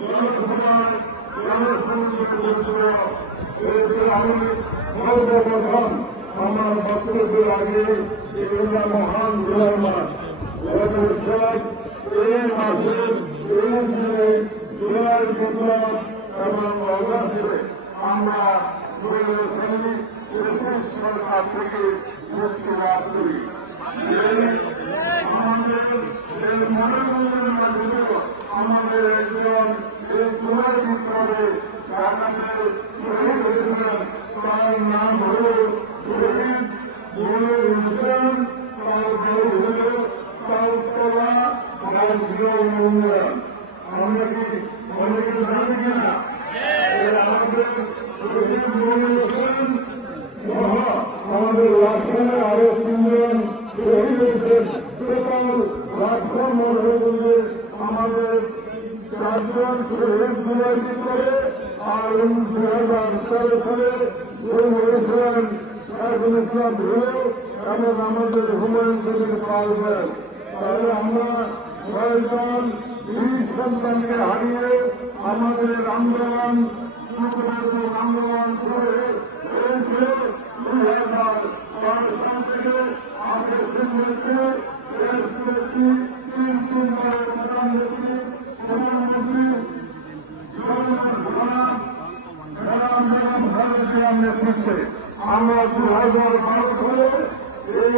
জনসভায় জনসংযোগ হয়েছে আমি সর্বপ্রথম আমার বক্তব্যের আগে এগুলা মহান গোলামার উৎসব এই মাসের এই দিনে জুলাই বিপ্লব এবং অগাস্টে আমরা দেশের সরকার থেকে মুক্তি লাভ করি। আমাদের একজন এই জুলাই বিপ্লবে আমাদের আমরা কি অনেকে জানি কিনা আমাদের শহীদ মনুর হোসেন সহ আমাদের রাজধানী আরও তিনজন শহীদ হয়েছেন টোটাল রাজধান মন্ডলে আমাদের চারজন শহীদ জুলাই করে আর দু হাজার তেরো সালে হয়েছিলেন সাইফুল ইসলাম ভুলে এবং আমাদের আমরা হারিয়ে আমাদের আন্দোলন আন্দোলন শুরু দুই হাজার বারো সাল থেকে আমাদের সিংহকে দেশব্যাপী তিন তিনবারের প্রধানমন্ত্রী প্রধানমন্ত্রী নেতৃত্বে আমরা দু হাজার বারো সালে এই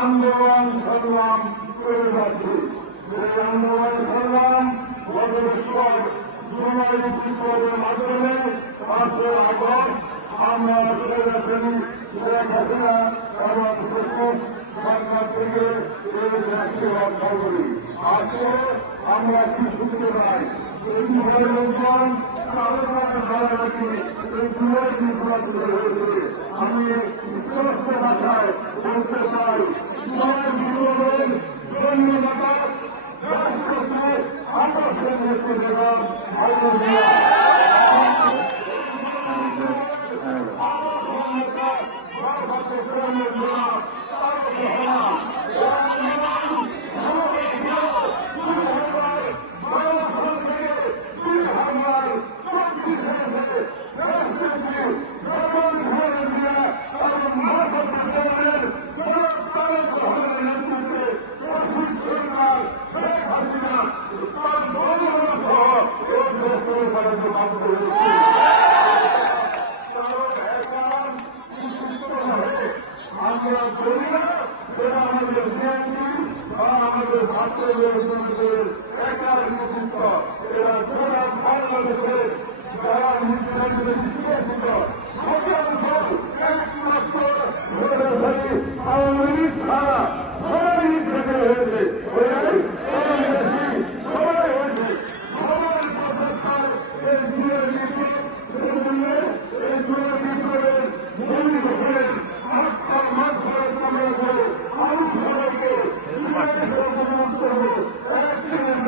আন্দোলন সংগ্রাম করে যাচ্ছি। সেই আন্দোলন সংগ্রাম গত বছর বিপ্লবের মাধ্যমে পাঁচশো আগস্ট আমরা শেখ হাসিনা এবং সরকার থেকে এই দেশকে রক্ষা করি আজকে আমরা কি শুনতে পাই এই যুগের লোকজন আলোচনাকে বাড়াবাড়ি এই যুগের বিপ্লব শুরু হয়েছে আমি স্পষ্ট ভাষায় বলতে চাই বিপ্লবের জন্য রাষ্ট্রপতি আকর্ষণ করতে দেবেন আমরা করি না যেটা আমাদের বিএনপি বা আমাদের ভারতীয় জনগণের একার নেতৃত্ব এরা গোটা বাংলাদেশের যারা নির্ধারিত